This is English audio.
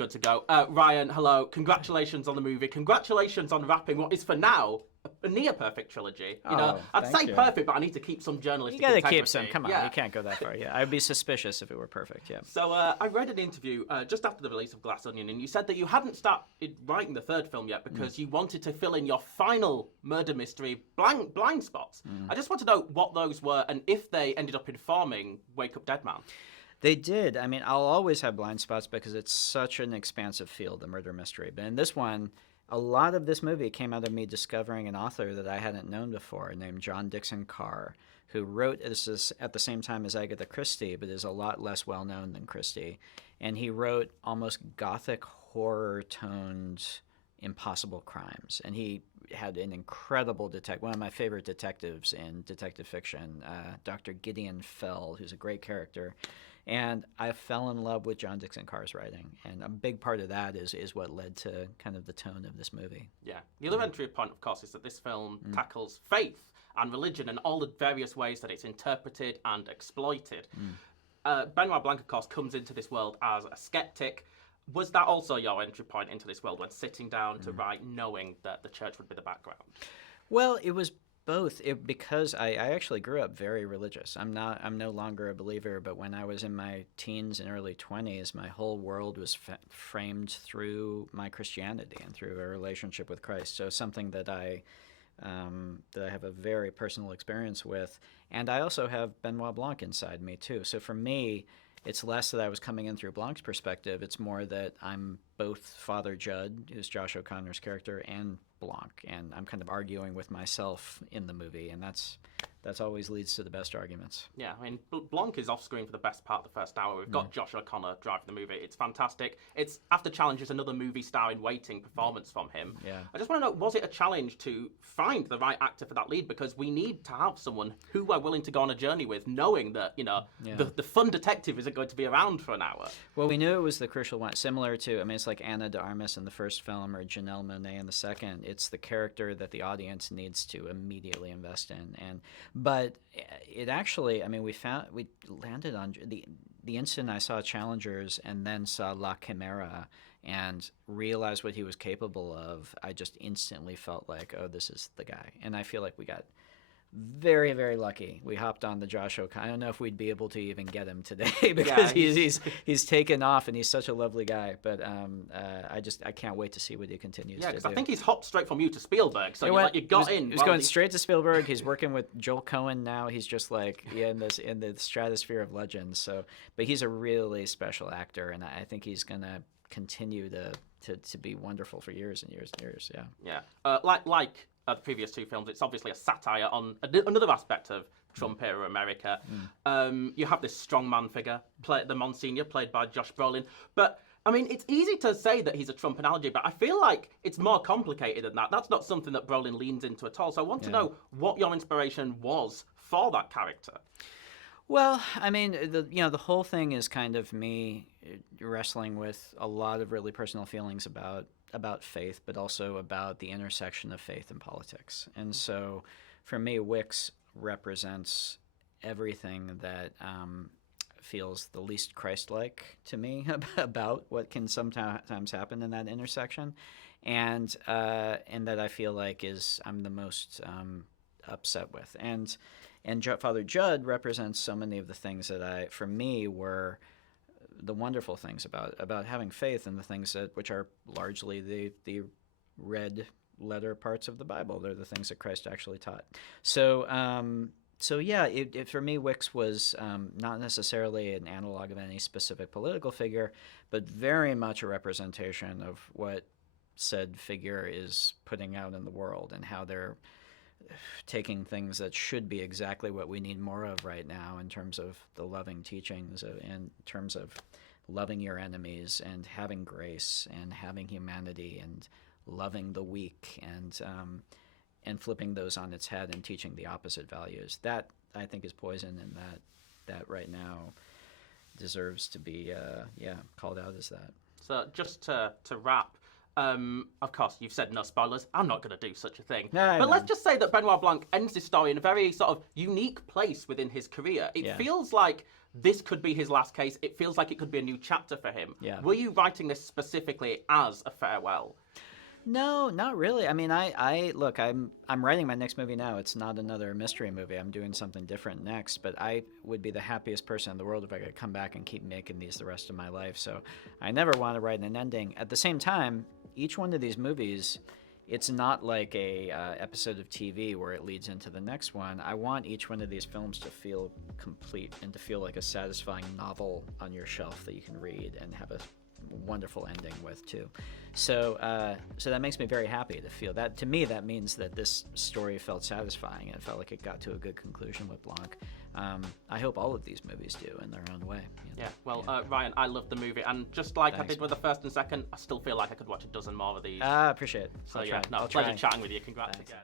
good to go. Ryan, hello. Congratulations on the movie. Congratulations on wrapping what is for now a near perfect trilogy. You know, I'd say perfect, but I need to keep some journalistic integrity. You gotta keep some. Come on, you can't go that far. Yeah, I'd be suspicious if it were perfect. Yeah. So I read an interview just after the release of Glass Onion, and you said that you hadn't started writing the third film yet because you wanted to fill in your final murder mystery blind spots. I just want to know what those were and if they ended up informing Wake Up Dead Man. They did. I mean, I'll always have blind spots because it's such an expansive field, the murder mystery. But in this one, a lot of this movie came out of me discovering an author that I hadn't known before named John Dixon Carr, who wrote this at the same time as Agatha Christie, but is a lot less well-known than Christie. And he wrote almost gothic horror-toned impossible crimes. And he had an incredible detective, one of my favorite detectives in detective fiction, Dr. Gideon Fell, who's a great character. And I fell in love with John Dixon Carr's writing, and a big part of that is what led to kind of the tone of this movie. Yeah. The other entry point, of course, is that this film tackles faith and religion and all the various ways that it's interpreted and exploited. Benoit Blanc, of course, comes into this world as a skeptic. Was that also your entry point into this world when sitting down to write, knowing that the church would be the background? Well, it was both, because I actually grew up very religious. I'm no longer a believer, but when I was in my teens and early 20s, my whole world was framed through my Christianity and through a relationship with Christ. So something that I have a very personal experience with, and I also have Benoit Blanc inside me too. So for me, it's less that I was coming in through Blanc's perspective. It's more that I'm both Father Judd, who's Josh O'Connor's character, and Blanc, and I'm kind of arguing with myself in the movie, and that's always leads to the best arguments. Yeah, I mean, Blanc is off screen for the best part of the first hour. We've got Josh O'Connor driving the movie. It's fantastic. It's after challenges another movie star in waiting performance from him. Yeah. I just want to know, was it a challenge to find the right actor for that lead? Because we need to have someone who we're willing to go on a journey with, knowing that, you know, the fun detective isn't going to be around for an hour. Well, we knew it was the crucial one, similar to, I mean, it's like Anna de Armas in the first film or Janelle Monáe in the second. It's the character that the audience needs to immediately invest in. But it actually, I mean, we landed on the instant I saw Challengers and then saw La Chimera and realized what he was capable of. I just instantly felt like, oh, this is the guy. And I feel like we got very, very lucky. We hopped on the Josh O'Connor. I don't know if we'd be able to even get him today because he's taken off and he's such a lovely guy. But I can't wait to see what he continues to do. Yeah, because I think he's hopped straight from you to Spielberg. So you got in. He's going straight to Spielberg. He's working with Joel Cohen now. He's just like in the stratosphere of legends. So, but he's a really special actor, and I think he's gonna continue to be wonderful for years and years and years. Yeah. Yeah. Like the previous two films, it's obviously a satire on another aspect of Trump-era America. You have this strongman figure, the Monsignor, played by Josh Brolin. But, I mean, it's easy to say that he's a Trump analogy, but I feel like it's more complicated than that. That's not something that Brolin leans into at all. So I want to know what your inspiration was for that character. Well, I mean, the whole thing is kind of me wrestling with a lot of really personal feelings about faith, but also about the intersection of faith and politics. And so for me, Wix represents everything that feels the least Christ-like to me about what can sometimes happen in that intersection, and that I feel like I'm the most upset with. And Father Judd represents so many of the things that for me were the wonderful things about having faith, and the things which are largely the red letter parts of the Bible. They're the things that Christ actually taught. So yeah, for me, Wix was not necessarily an analog of any specific political figure, but very much a representation of what said figure is putting out in the world, and how they're taking things that should be exactly what we need more of right now in terms of the loving teachings, in terms of loving your enemies and having grace and having humanity and loving the weak, and flipping those on its head and teaching the opposite values. That, I think, is poison, and that right now deserves to be called out as that. So just to wrap, Of course, you've said no spoilers. I'm not going to do such a thing. No, but let's just say that Benoit Blanc ends this story in a very sort of unique place within his career. It feels like this could be his last case. It feels like it could be a new chapter for him. Yeah. Were you writing this specifically as a farewell? No, not really. I mean, I look, I'm writing my next movie now. It's not another mystery movie. I'm doing something different next, but I would be the happiest person in the world if I could come back and keep making these the rest of my life. So I never want to write an ending. At the same time, each one of these movies, it's not like a episode of TV where it leads into the next one. I want each one of these films to feel complete and to feel like a satisfying novel on your shelf that you can read and have a wonderful ending with too. So that makes me very happy to feel that. To me, that means that this story felt satisfying and it felt like it got to a good conclusion with Blanc. I hope all of these movies do in their own way. Yeah, well, Ryan, I loved the movie, and just like I did with the first and second, I still feel like I could watch a dozen more of these. Appreciate it. So I'll yeah, try. no, I'll pleasure try. chatting with you. Congrats Thanks. again.